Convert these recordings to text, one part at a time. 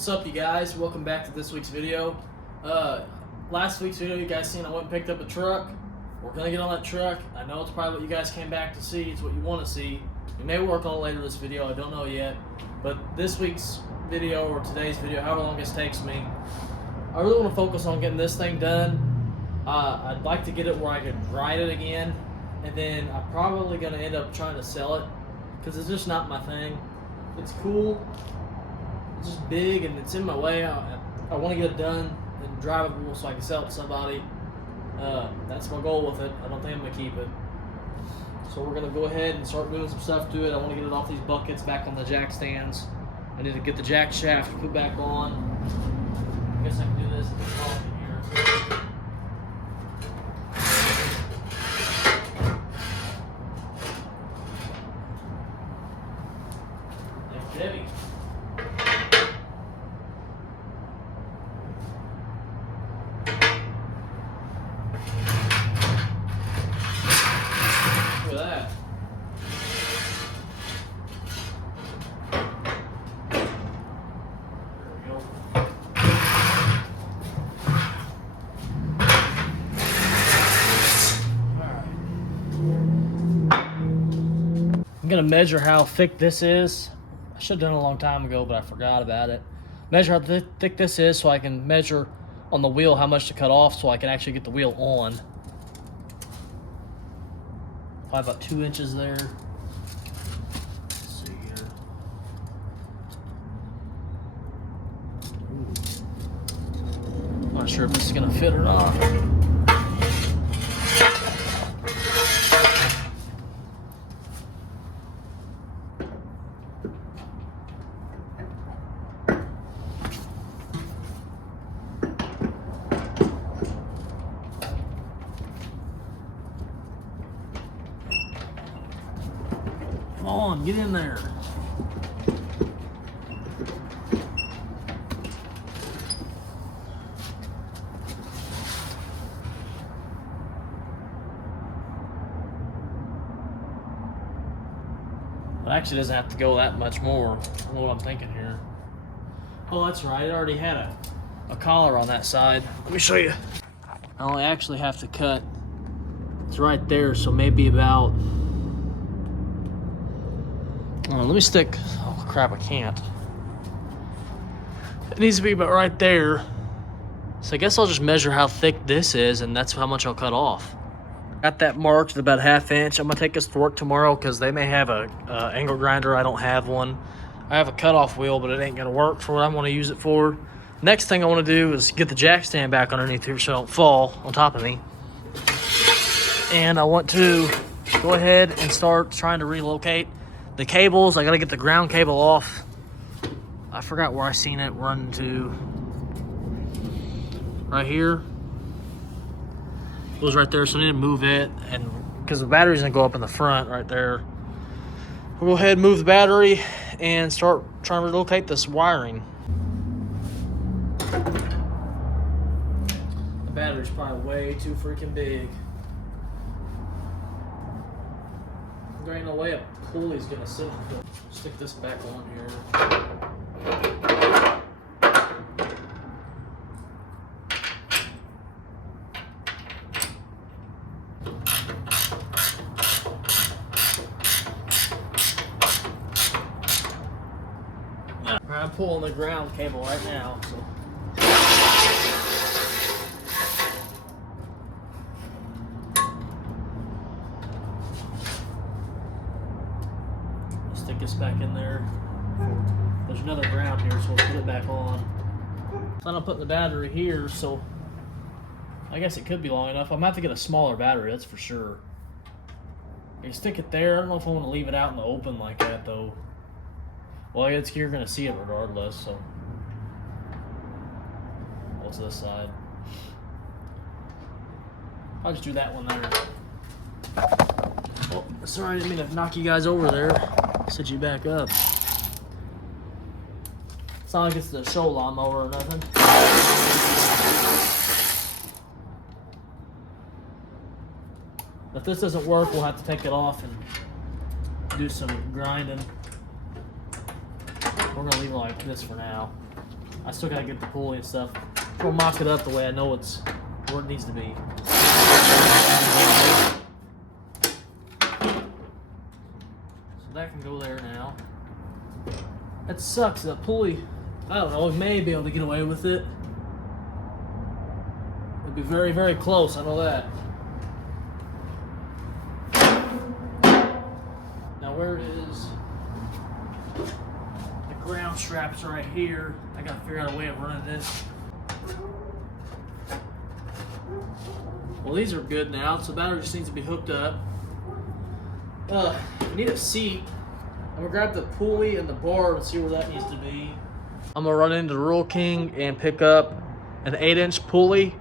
What's up, you guys? Welcome back to this week's video. Last week's video, you guys seen I went and picked up a truck. We're gonna get on that truck. I know it's probably what you guys came back to see. It's what you want to see. We may work on it later this video. I don't know yet. But this week's video, or today's video, however long this takes me, I really want to focus on getting this thing done. I'd like to get it where I can ride it again, and then I'm probably gonna end up trying to sell it because it's just not my thing. It's cool. It's just big and it's in my way. I want to get it done and drivable so I can sell it to somebody. That's my goal with it. I don't think I'm going to keep it. So we're going to go ahead and start doing some stuff to it. I want to get it off these buckets back on the jack stands. I need to get the jack shaft put back on. I guess I can do this in the top here. It's heavy. I'm gonna measure how thick this is. I should have done it a long time ago, but I forgot about it. Measure how thick this is so I can measure on the wheel how much to cut off so I can actually get the wheel on. Probably about 2 inches there. Let's see here. Ooh. Not sure if this is gonna fit or not. Come on, get in there. It actually doesn't have to go that much more. I don't know what I'm thinking here. Oh, that's right. It already had a collar on that side. Let me show you. I only actually have to cut. It's right there, so maybe about. Let me stick. Oh crap! I can't. It needs to be about right there. So I guess I'll just measure how thick this is, and that's how much I'll cut off. Got that marked at about 1/2 inch. I'm gonna take this to work tomorrow because they may have a angle grinder. I don't have one. I have a cutoff wheel, but it ain't gonna work for what I want to use it for. Next thing I want to do is get the jack stand back underneath here so I don't fall on top of me. And I want to go ahead and start trying to relocate the cables. I gotta get the ground cable off. I forgot where I seen it run to. Right here. It goes right there, so I need to move it, and because the battery's gonna go up in the front right there. We'll go ahead and move the battery and start trying to relocate this wiring. The battery's probably way too freaking big. There ain't no way a pulley's gonna sit on it. Stick this back on here. I'm pulling the ground cable right now. So. Stick this back in there. There's another ground here, so we'll put it back on. Plan on putting the battery here, so I guess it could be long enough. I'm gonna have to get a smaller battery, that's for sure. You stick it there. I don't know if I want to leave it out in the open like that though. Well, you're gonna see it regardless, so. What's this side? I'll just do that one there. Oh, sorry, I didn't mean to knock you guys over there. Set you back up. It's not like it's the show lawnmower or nothing. If this doesn't work, we'll have to take it off and do some grinding. We're gonna leave it like this for now. I still gotta get the pulley and stuff. We'll mock it up the way I know it's where it needs to be. So that can go there now. That sucks. That pulley, I don't know, we may be able to get away with it. It'd be very, very close, I know that. Now where it is, the ground strap's right here. I gotta figure out a way of running this. Well, these are good now, so the battery just needs to be hooked up. I need a seat. I'm gonna grab the pulley and the bar and see where that needs to be. I'm gonna run into the Rural King and pick up an 8-inch pulley.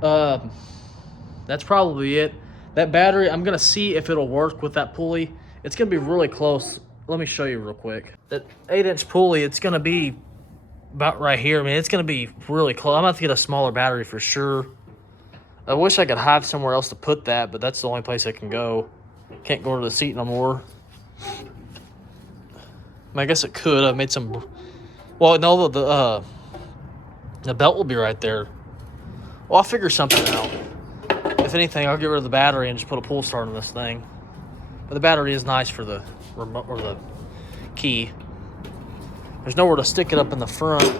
That's probably it. That battery, I'm gonna see if it'll work with that pulley. It's gonna be really close. Let me show you real quick. That 8-inch pulley, it's gonna be about right here. I mean, it's gonna be really close. I'm gonna have to get a smaller battery for sure. I wish I could have somewhere else to put that, but that's the only place I can go. Can't go to the seat no more. I guess it could. I've made some. Well, no, the belt will be right there. Well, I'll figure something out. If anything, I'll get rid of the battery and just put a pull start on this thing. But the battery is nice for the remote or the key. There's nowhere to stick it up in the front.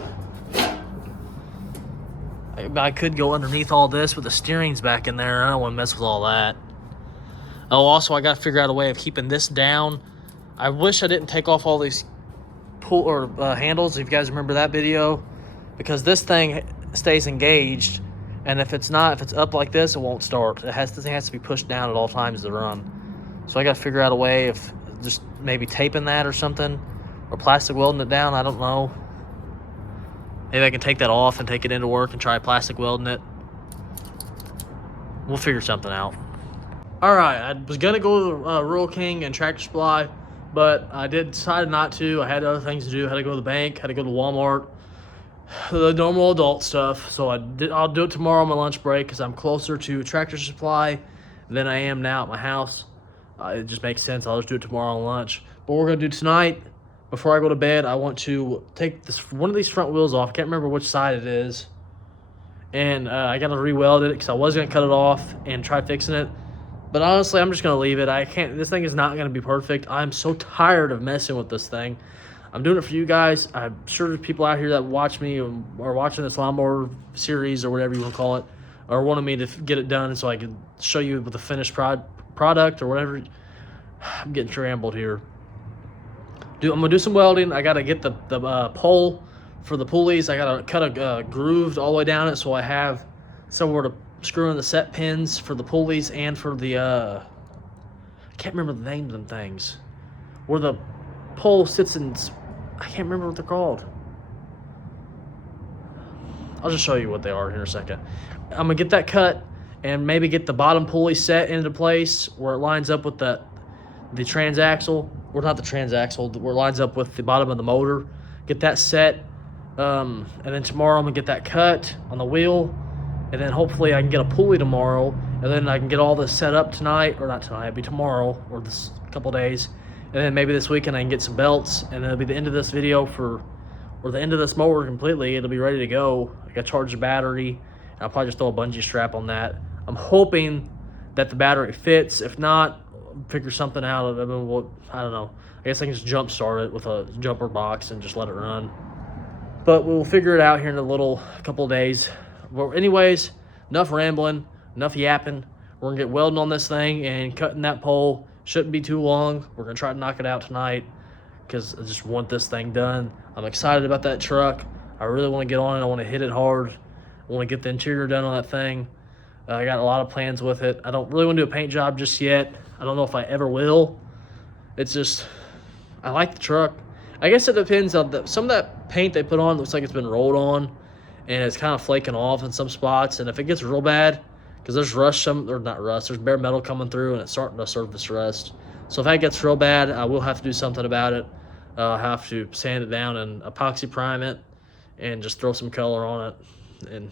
I could go underneath all this, but the steering's back in there. I don't want to mess with all that. Oh, also, I got to figure out a way of keeping this down. I wish I didn't take off all these handles, if you guys remember that video, because this thing stays engaged, and if it's up like this, it won't start. This thing has to be pushed down at all times to run. So I got to figure out a way of just maybe taping that or something, or plastic welding it down. I don't know. Maybe I can take that off and take it into work and try plastic welding it. We'll figure something out. Alright, I was going to go to Rural King and Tractor Supply, but I decided not to. I had other things to do. I had to go to the bank, had to go to Walmart, the normal adult stuff. So I'll do it tomorrow on my lunch break because I'm closer to Tractor Supply than I am now at my house. It just makes sense. I'll just do it tomorrow on lunch. But what we're going to do tonight, before I go to bed, I want to take one of these front wheels off. I can't remember which side it is. And I got to re-weld it because I was going to cut it off and try fixing it. But honestly, I'm just going to leave it. This thing is not going to be perfect. I'm so tired of messing with this thing. I'm doing it for you guys. I'm sure there's people out here that watch me or are watching this lawnmower series or whatever you want to call it, or wanted me to get it done so I could show you with the finished product or whatever. I'm getting trampled here. I'm going to do some welding. I got to get the pole for the pulleys. I got to cut a groove all the way down it so I have somewhere to screw in the set pins for the pulleys and for the I can't remember the names of them things where the pole sits in. I can't remember what they're called. I'll just show you what they are here in a second. I'm gonna get that cut and maybe get the bottom pulley set into place where it lines up with the transaxle, or not the transaxle, where it lines up with the bottom of the motor. Get that set, and then tomorrow I'm gonna get that cut on the wheel. And then hopefully I can get a pulley tomorrow, and then I can get all this set up tonight, or not tonight, it'll be tomorrow, or this couple days. And then maybe this weekend I can get some belts, and it'll be the end of this video or the end of this mower completely. It'll be ready to go. I got to charge the battery, and I'll probably just throw a bungee strap on that. I'm hoping that the battery fits. If not, figure something out. I don't know. I guess I can just jump start it with a jumper box and just let it run. But we'll figure it out here in a couple of days. Well, anyways, enough rambling, enough yapping. We're going to get welding on this thing and cutting that pole. Shouldn't be too long. We're going to try to knock it out tonight because I just want this thing done. I'm excited about that truck. I really want to get on it. I want to hit it hard. I want to get the interior done on that thing. I got a lot of plans with it. I don't really want to do a paint job just yet. I don't know if I ever will. It's just, I like the truck. I guess it depends on some of that paint they put on looks like it's been rolled on. And it's kind of flaking off in some spots. And if it gets real bad, because there's there's bare metal coming through, and it's starting to surface rust. So if that gets real bad, I will have to do something about it. I'll have to sand it down and epoxy prime it, and just throw some color on it. And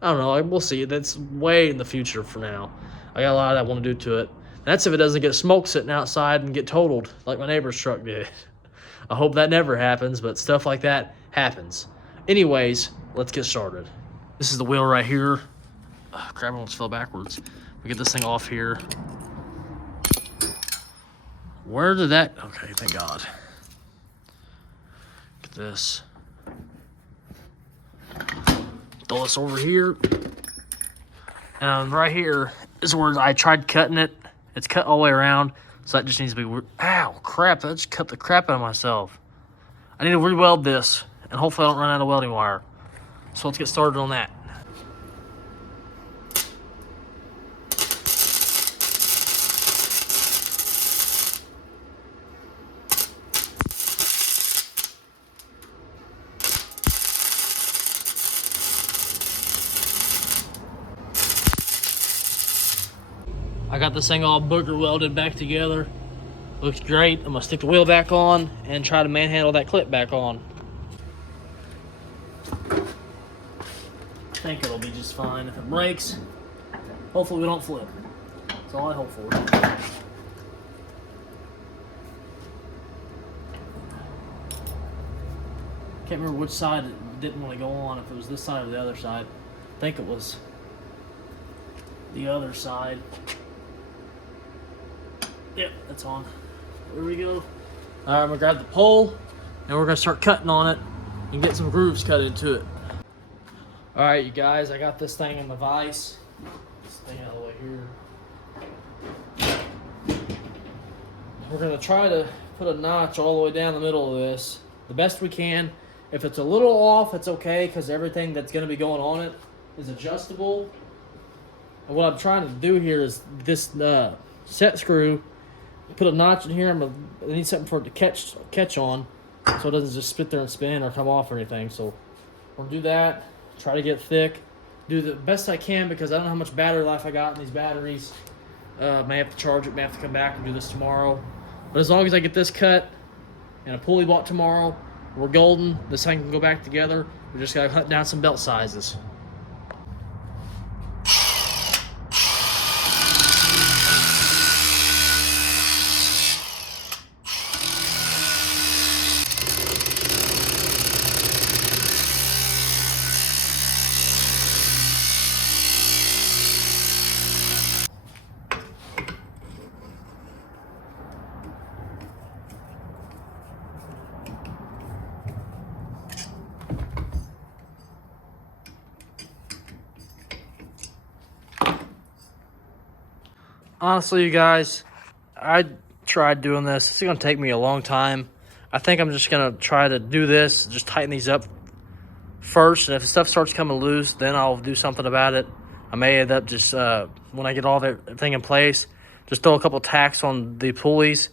I don't know, we'll see. That's way in the future for now. I got a lot I want to do to it. That's if it doesn't get smoke sitting outside and get totaled like my neighbor's truck did. I hope that never happens, but stuff like that happens. Anyways, let's get started. This is the wheel right here. Crap, I almost fell backwards. We get this thing off here. Where did that? Okay, thank God. Get this. Throw this over here. And right here is where I tried cutting it. It's cut all the way around, so that just needs to be. Ow, crap! I just cut the crap out of myself. I need to re-weld this, and hopefully I don't run out of welding wire. So let's get started on that. I got this thing all booger welded back together. Looks great. I'm gonna stick the wheel back on and try to manhandle that clip back on. I think it'll be just fine. If it breaks, hopefully we don't flip. That's all I hope for. Can't remember which side it didn't want to go on, if it was this side or the other side. I think it was the other side. Yep, that's on. There we go. All right, I'm gonna grab the pole and we're gonna start cutting on it and get some grooves cut into it. All right, you guys, I got this thing in the vise. This thing out of the way here. We're gonna try to put a notch all the way down the middle of this the best we can. If it's a little off, it's okay, because everything that's gonna be going on it is adjustable. And what I'm trying to do here is this set screw. Put a notch in here. I need something for it to catch on, so it doesn't just spit there and spin or come off or anything. So we'll do that. Try to get thick. Do the best I can, because I don't know how much battery life I got in these batteries. May have to charge it. May have to come back and do this tomorrow. But as long as I get this cut and a pulley bought tomorrow, we're golden. This thing can go back together. We just gotta hunt down some belt sizes. Honestly, you guys, I tried doing this. It's going to take me a long time. I think I'm just going to try to do this, just tighten these up first. And if stuff starts coming loose, then I'll do something about it. I may end up just, when I get all that thing in place, just throw a couple tacks on the pulleys.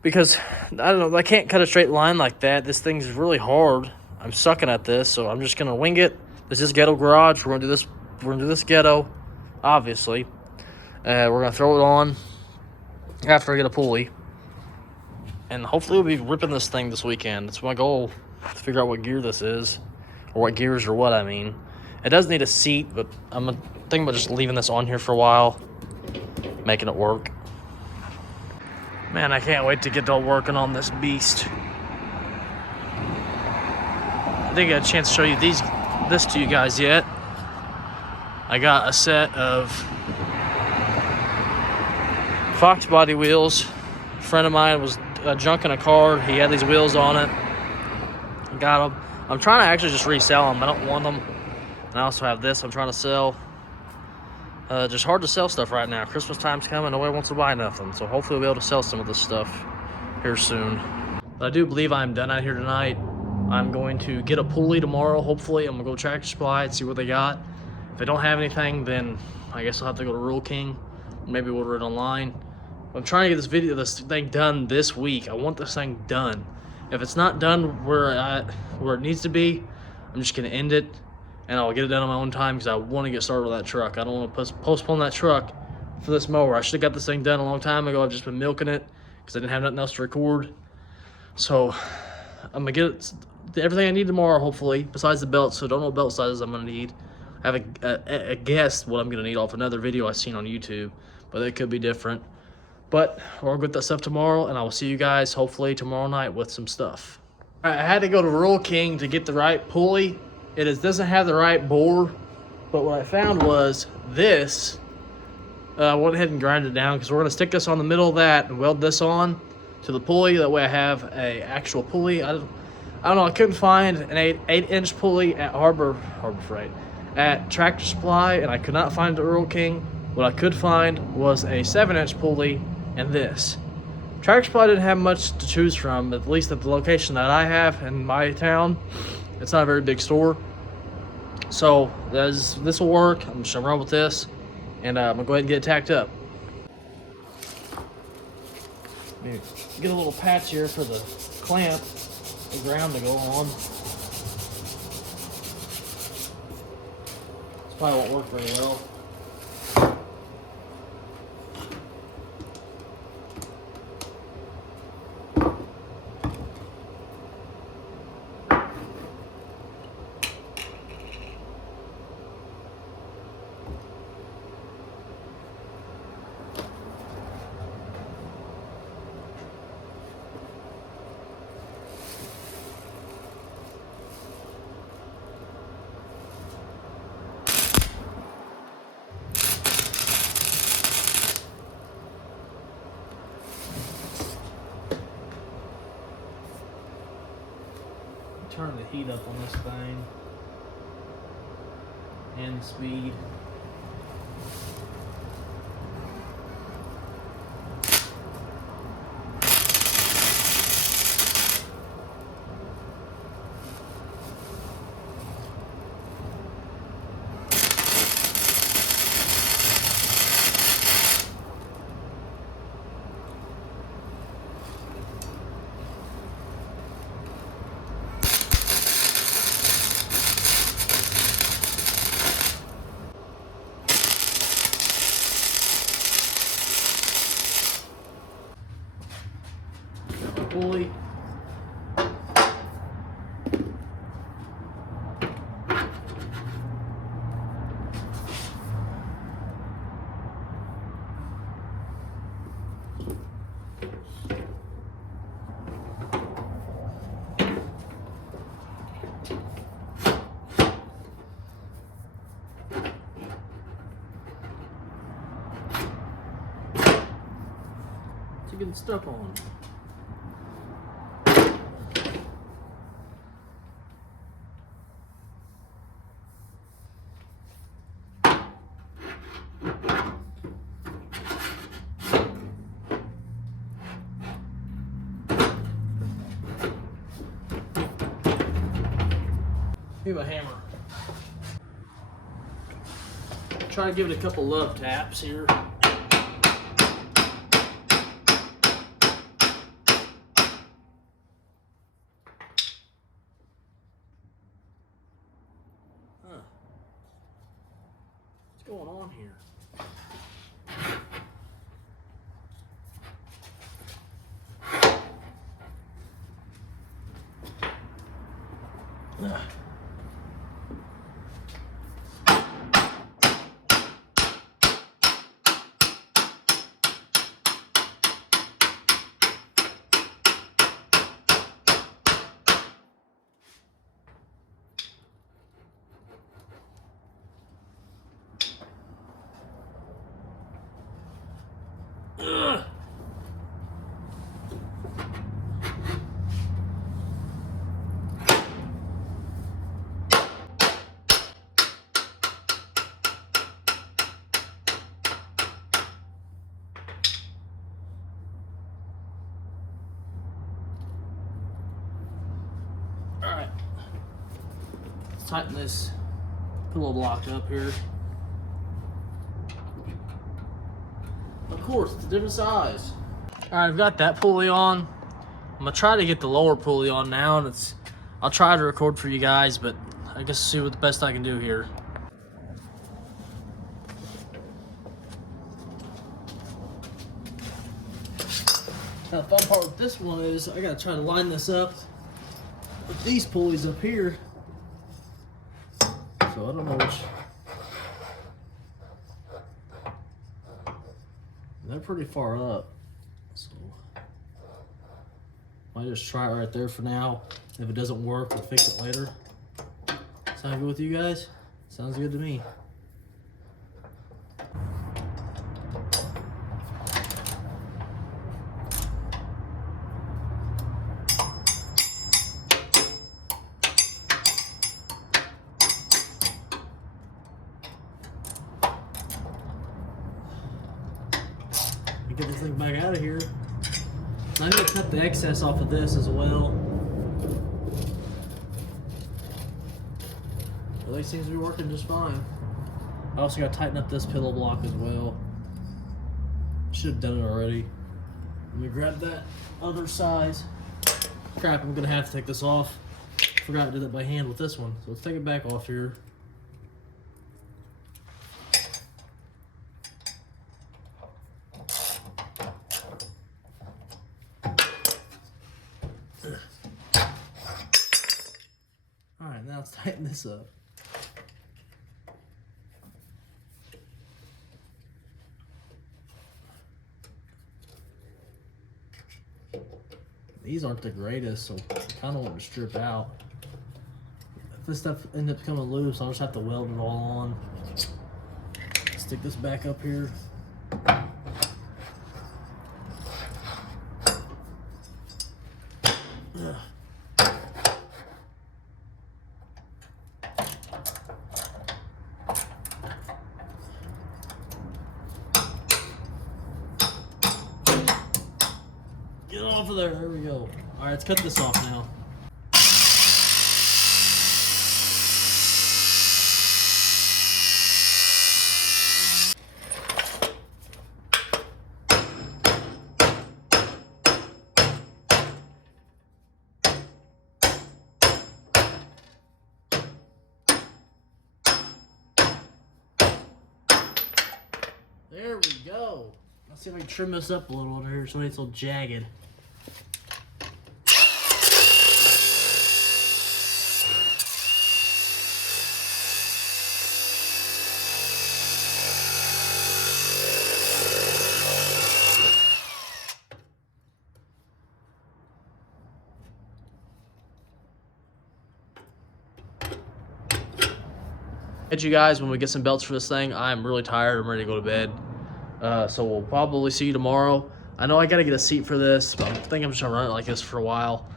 Because, I don't know, I can't cut a straight line like that. This thing's really hard. I'm sucking at this, so I'm just going to wing it. This is Ghetto Garage. We're going to do this. We're going to do this ghetto, obviously. We're going to throw it on after I get a pulley. And hopefully we'll be ripping this thing this weekend. That's my goal, to figure out what gear this is. Or what gears or what I mean. It does need a seat, but I'm thinking about just leaving this on here for a while. Making it work. Man, I can't wait to get to working on this beast. I didn't get a chance to show you this to you guys yet. I got a set of Fox body wheels. A friend of mine was junking a car. He had these wheels on it. Got them. I'm trying to actually just resell them. I don't want them. And I also have this I'm trying to sell. Just hard to sell stuff right now. Christmas time's coming. Nobody wants to buy nothing. So hopefully we'll be able to sell some of this stuff here soon. But I do believe I'm done out here tonight. I'm going to get a pulley tomorrow. Hopefully I'm going to go Tractor Supply and see what they got. If they don't have anything, then I guess I'll have to go to Rural King. Maybe order it online. I'm trying to get this thing done this week. I want this thing done. If it's not done where it needs to be, I'm just gonna end it, and I'll get it done on my own time, because I want to get started with that truck. I don't want to postpone that truck for this mower. I should have got this thing done a long time ago. I've just been milking it because I didn't have nothing else to record. So I'm gonna get everything I need tomorrow, hopefully, besides the belt. So I don't know what belt sizes I'm gonna need. I have a guess what I'm gonna need off another video I seen on YouTube, but it could be different. But we'll get that stuff tomorrow, and I will see you guys hopefully tomorrow night with some stuff. I had to go to Rural King to get the right pulley. Doesn't have the right bore, but what I found was this. I went ahead and grind it down because we're going to stick this on the middle of that and weld this on to the pulley. That way I have a actual pulley. I don't know. I couldn't find an 8-inch pulley at Harbor Freight at Tractor Supply, and I could not find the Rural King. What I could find was a 7-inch pulley and this. Tractor Supply didn't have much to choose from, at least at the location that I have in my town. It's not a very big store. So this will work. I'm just gonna run with this, and I'm gonna go ahead and get it tacked up. Get a little patch here for the clamp, the ground to go on. This probably won't work very well. Turn the heat up on this thing and the speed. Pulley. To get stuck on. Give a hammer. Try to give it a couple love taps here. What's going on here? Alright, let's tighten this pillow block up here. Of course, it's a different size. Alright, I've got that pulley on. I'm gonna try to get the lower pulley on now, and I'll try to record for you guys, but I guess see what the best I can do here. Now the fun part with this one is I gotta try to line this up with these pulleys up here. So I don't know which. They're pretty far up. So might just try it right there for now. If it doesn't work, we'll fix it later. Sound good with you guys? Sounds good to me. Get this thing back out of here. I need to cut the excess off of this as well. Everything seems to be working just fine. I also got to tighten up this pillow block as well. Should have done it already. Let me grab that other size. Crap, I'm gonna have to take this off. Forgot to do that by hand with this one. So let's take it back off here. Alright, now let's tighten this up. These aren't the greatest, so I kind of want to strip out. If this stuff ends up coming loose, I'll just have to weld it all on. Stick this back up here. Get off of there, there we go. All right, let's cut this off now. There we go. Let's see if I can trim this up a little under here so it's all jagged. You guys, when we get some belts for this thing, I'm really tired. I'm ready to go to bed. So we'll probably see you tomorrow. I know I gotta get a seat for this, but I think I'm just gonna run it like this for a while.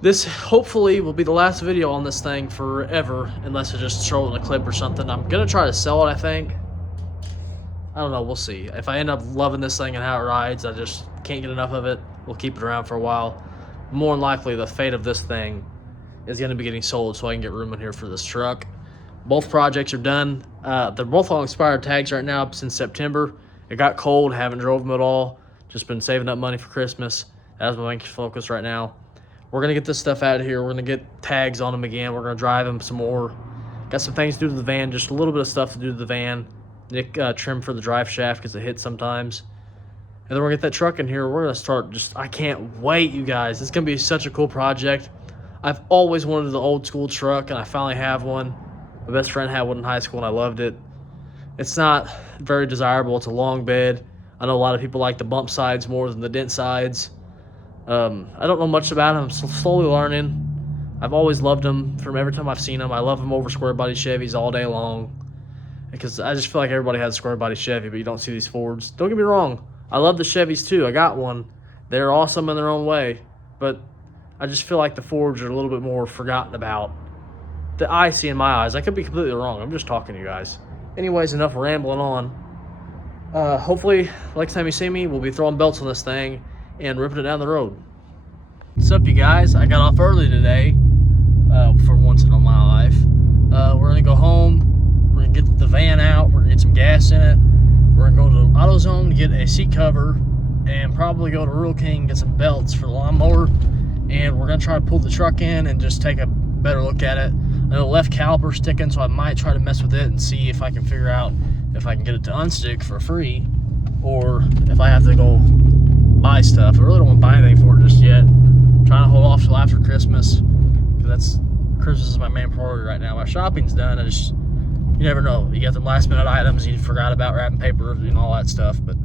This hopefully will be the last video on this thing forever, unless I just throw it in a clip or something. I'm gonna try to sell it, I think. I don't know, we'll see. If I end up loving this thing and how it rides, I just can't get enough of it. We'll keep it around for a while. More than likely, the fate of this thing is gonna be getting sold so I can get room in here for this truck. Both projects are done. They're both on expired tags right now since September. It got cold, haven't drove them at all. Just been saving up money for Christmas. That's my main focus right now. We're gonna get this stuff out of here. We're gonna get tags on them again. We're gonna drive them some more. Got some things to do to the van, just a little bit of stuff to do to the van. Nick trim for the drive shaft because it hits sometimes. And then we're gonna get that truck in here. We're gonna start I can't wait, you guys. It's gonna be such a cool project. I've always wanted the old school truck and I finally have one. My best friend had one in high school and I loved it. It's not very desirable. It's a long bed. I know a lot of people like the bump sides more than the dent sides. I don't know much about them. I'm slowly learning. I've always loved them from every time I've seen them. I love them over square body Chevys all day long. Because I just feel like everybody has a square body Chevy, but you don't see these Fords. Don't get me wrong. I love the Chevys too. I got one. They're awesome in their own way. But I just feel like the Fords are a little bit more forgotten about. That I see in my eyes. I could be completely wrong. I'm just talking to you guys. Anyways, enough rambling on. Hopefully, next time you see me, we'll be throwing belts on this thing and ripping it down the road. What's up, you guys? I got off early today, for once in my life. We're gonna go home. We're gonna get the van out. We're gonna get some gas in it. We're gonna go to AutoZone to get a seat cover and probably go to Rural King and get some belts for the lawnmower. And we're gonna try to pull the truck in and just take a better look at it. I know the left caliper sticking, so I might try to mess with it and see if I can figure out if I can get it to unstick for free or if I have to go buy stuff. I really don't want to buy anything for it just yet. I'm trying to hold off till after Christmas because Christmas is my main priority right now. My shopping's done. You never know. You got the last minute items you forgot about, wrapping paper and all that stuff. But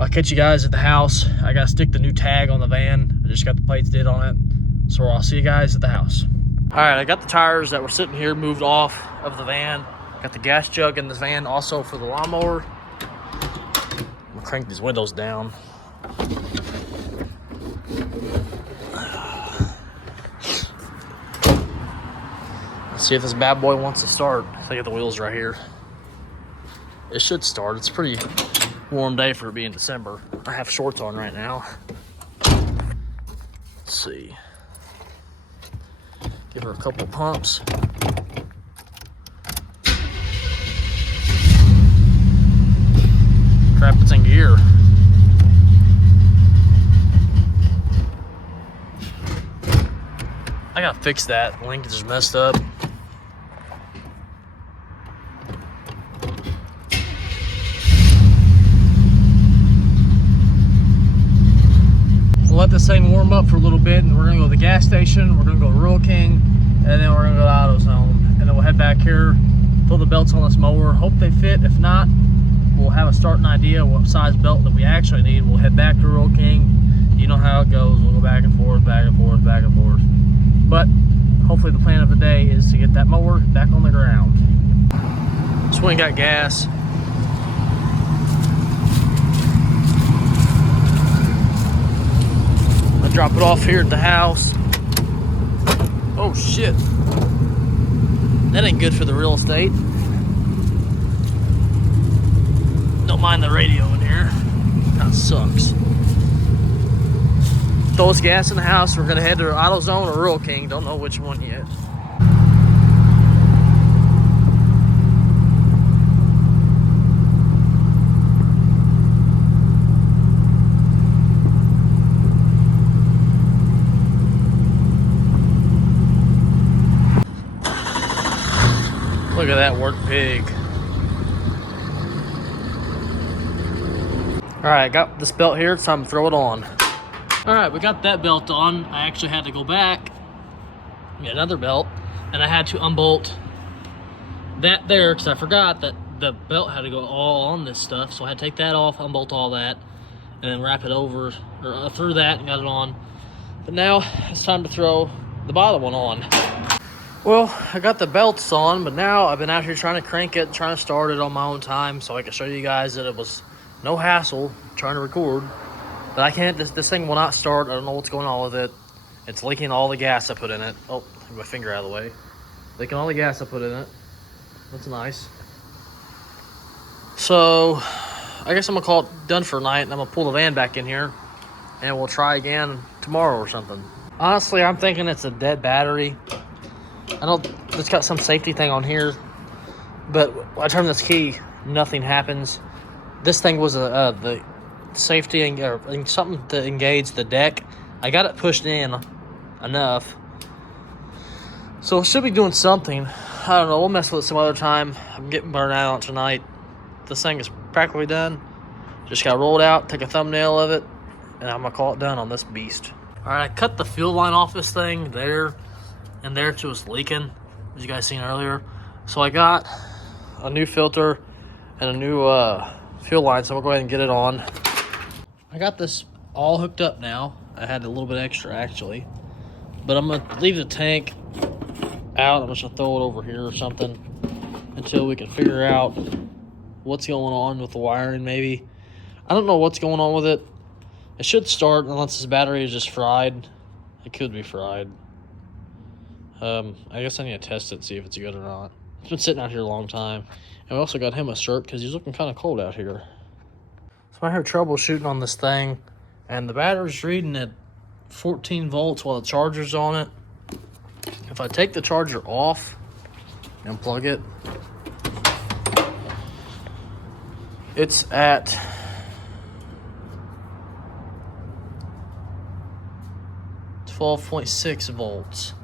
I'll catch you guys at the house. I got to stick the new tag on the van. I just got the plates did on it. So I'll see you guys at the house. All right, I got the tires that were sitting here moved off of the van. Got the gas jug in this van also for the lawnmower. I'm gonna crank these windows down. Let's see if this bad boy wants to start. I got the wheels right here. It should start. It's a pretty warm day for it being December. I have shorts on right now. Let's see. Give her a couple pumps. Crap, it's in gear. I gotta fix that. The linkage is messed up. We'll let this thing warm up for a little bit, and we're gonna go to the gas station. We're gonna go to Rural King, and then we're gonna go to AutoZone, and then we'll head back here, throw the belts on this mower. Hope they fit. If not, we'll have a starting idea what size belt that we actually need. We'll head back to Rural King. You know how it goes. We'll go back and forth, back and forth, back and forth. But hopefully the plan of the day is to get that mower back on the ground. This one got gas. I drop it off here at the house. Oh shit. That ain't good for the real estate. Don't mind the radio in here. That sucks. Throw us gas in the house. We're gonna head to AutoZone or Rural King. Don't know which one yet. Look at that work pig. All right, got this belt here. It's time to throw it on. All right, we got that belt on. I actually had to go back, get another belt, and I had to unbolt that there because I forgot that the belt had to go all on this stuff. So I had to take that off, unbolt all that, and then wrap it over or through that and got it on. But now it's time to throw the bottom one on. Well, I got the belts on, but now I've been out here trying to crank it, trying to start it on my own time so I can show you guys that it was no hassle trying to record. But I can't, this thing will not start. I don't know what's going on with it. It's leaking all the gas I put in it. Oh, get my finger out of the way. Leaking all the gas I put in it. That's nice. So, I guess I'm gonna call it done for tonight, and I'm gonna pull the van back in here, and we'll try again tomorrow or something. Honestly, I'm thinking it's a dead battery. I know it's got some safety thing on here, but when I turn this key, nothing happens. This thing was the safety and something to engage the deck. I got it pushed in enough, so it should be doing something. I don't know. We'll mess with it some other time. I'm getting burned out on tonight. This thing is practically done. Just got rolled out, take a thumbnail of it, and I'm gonna call it done on this beast. All right, I cut the fuel line off this thing there. And there too, it's leaking, as you guys seen earlier. So I got a new filter and a new fuel line, so I'm gonna go ahead and get it on. I got this all hooked up now. I had a little bit extra actually, but I'm gonna leave the tank out. I'm just gonna throw it over here or something until we can figure out what's going on with the wiring. Maybe I don't know what's going on with it. It should start unless this battery is just fried. It could be fried. I guess I need to test it, see if it's good or not. It's been sitting out here a long time. And we also got him a shirt because he's looking kind of cold out here. So I'm here troubleshooting on this thing, and the battery's reading at 14 volts while the charger's on it. If I take the charger off and plug it, it's at 12.6 volts.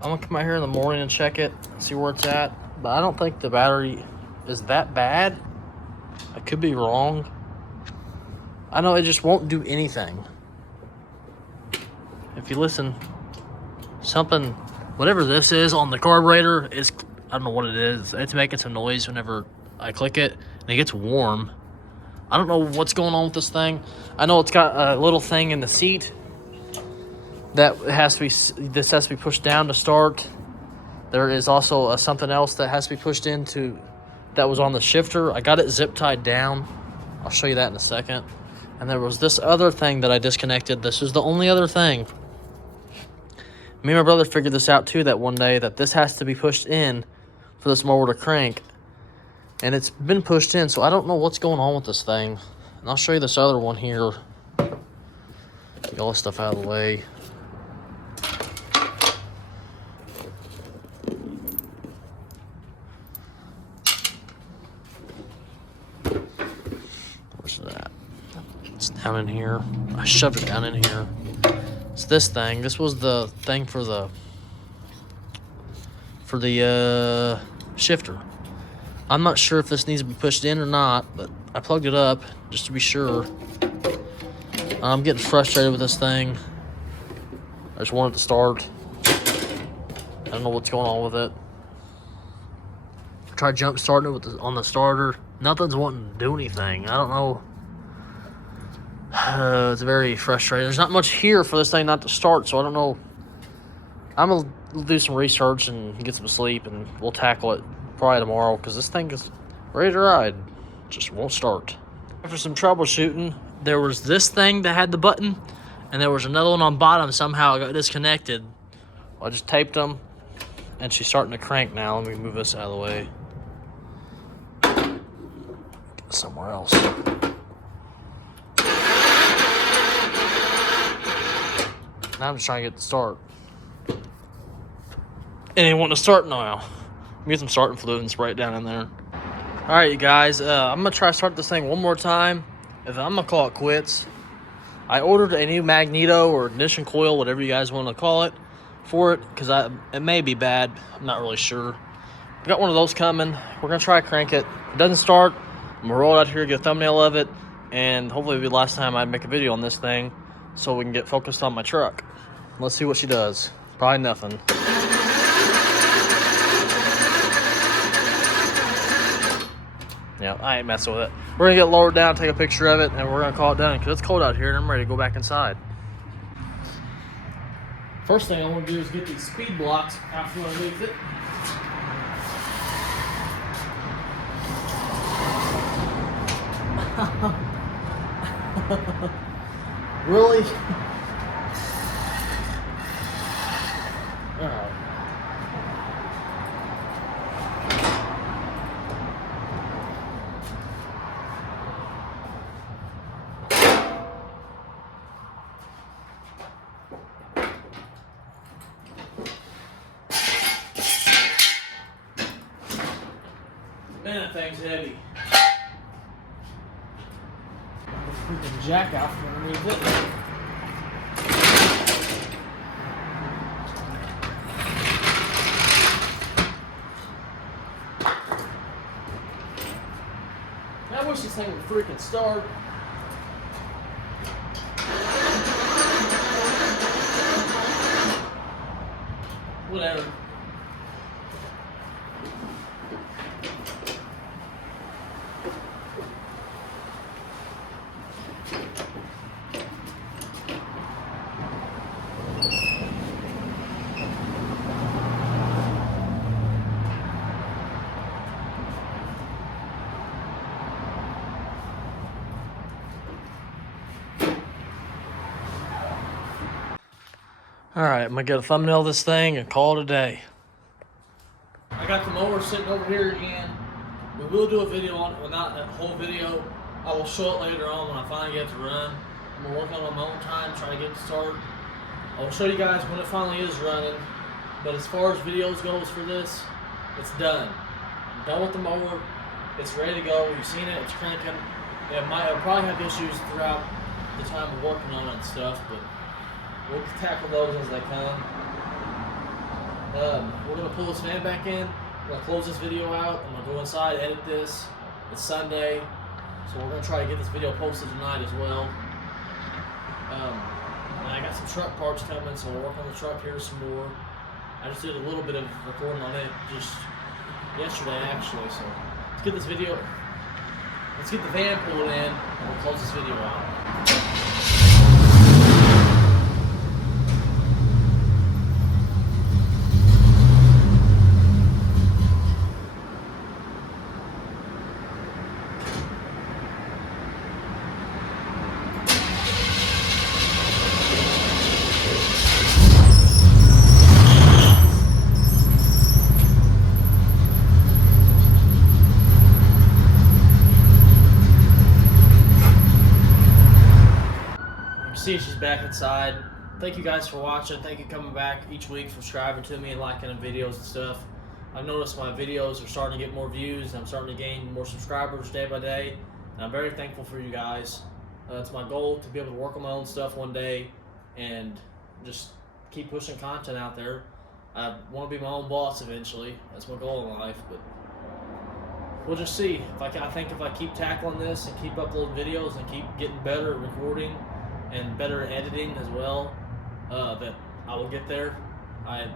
I'm gonna come out here in the morning and check it, see where it's at. But I don't think the battery is that bad. I could be wrong. I know it just won't do anything. If you listen, something, whatever this is on the carburetor is, I don't know what it is. It's making some noise whenever I click it, and it gets warm. I don't know what's going on with this thing. I know it's got a little thing in the seat that has to be, this has to be pushed down to start. There is also something else that has to be pushed into, that was on the shifter. I got it zip tied down. I'll show you that in a second. And there was this other thing that I disconnected. This is the only other thing. Me and my brother figured this out too that one day, that this has to be pushed in for this mower to crank. And it's been pushed in, so I don't know what's going on with this thing. And I'll show you this other one here. Get all this stuff out of the way. Where's that? It's down in here. I shoved it down in here. It's this thing. This was the thing for the shifter. I'm not sure if this needs to be pushed in or not, but I plugged it up just to be sure. I'm getting frustrated with this thing. I just want it to start. I don't know what's going on with it. I tried jump starting it with on the starter. Nothing's wanting to do anything. I don't know. It's very frustrating. There's not much here for this thing not to start, so I don't know. I'm going to do some research and get some sleep, and we'll tackle it probably tomorrow, because this thing is ready to ride. Just won't start. After some troubleshooting, there was this thing that had the button, and there was another one on bottom. Somehow it got disconnected. I just taped them, and she's starting to crank now. Let me move this out of the way. Get somewhere else. Now I'm just trying to get the start. It ain't wanting to start now. Get some starting fluid and spray it down in there. All right, you guys. I'm gonna try to start this thing one more time. If I'm gonna call it quits. I ordered a new magneto or ignition coil, whatever you guys want to call it, for it, because it may be bad. I'm not really sure. We got one of those coming. We're gonna try to crank it. If it doesn't start, I'm gonna roll it out here, get a thumbnail of it, and hopefully it'll be the last time I make a video on this thing, so we can get focused on my truck. Let's see what she does. Probably nothing. Yeah, I ain't messing with it. We're gonna get lowered down, take a picture of it, and we're gonna call it done, because it's cold out here and I'm ready to go back inside. First thing I want to do is get these speed blocks out from underneath it. Really? Alright. Man, that thing's heavy. Freaking jack out from underneath it. I wish this thing would freaking start. Whatever. Alright, I'm gonna get a thumbnail of this thing and call it a day. I got the mower sitting over here again. We will do a video on it, well, not a whole video. I will show it later on when I finally get it to run. I'm gonna work on it on my own time, try to get it to start. I will show you guys when it finally is running. But as far as videos goes for this, it's done. I'm done with the mower. It's ready to go. You've seen it, it's cranking. It'll probably have issues throughout the time of working on it and stuff, but we'll tackle those as they come. We're going to pull this van back in. We're going to close this video out. I'm going to go inside, edit this. It's Sunday, so we're going to try to get this video posted tonight as well. And I got some truck parts coming, so we'll work on the truck here some more. I just did a little bit of recording on it just yesterday, actually. So let's get this video. Let's get the van pulled in, and we'll close this video out. side. Thank you guys for watching. Thank you for coming back each week, subscribing to me and liking the videos and stuff. I've noticed my videos are starting to get more views, and I'm starting to gain more subscribers day by day. And I'm very thankful for you guys. It's my goal to be able to work on my own stuff one day and just keep pushing content out there. I want to be my own boss eventually. That's my goal in life, but we'll just see. I think if I keep tackling this and keep uploading videos and keep getting better at recording and better at editing as well, that I will get there. I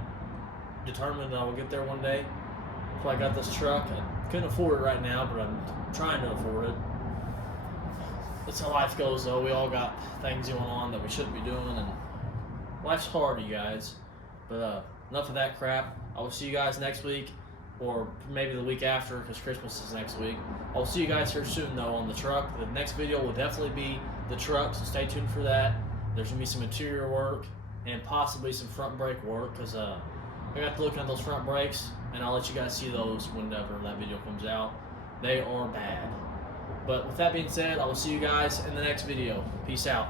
determined that I will get there one day. So I got this truck. I couldn't afford it right now, but I'm trying to afford it. That's how life goes, though. We all got things going on that we shouldn't be doing, and life's hard, you guys. But enough of that crap. I will see you guys next week, or maybe the week after, because Christmas is next week. I'll see you guys here soon, though, on the truck. The next video will definitely be the truck, so stay tuned for that. There's going to be some interior work and possibly some front brake work, because I got to look at those front brakes, and I'll let you guys see those whenever that video comes out. They are bad. But with that being said, I will see you guys in the next video. Peace out.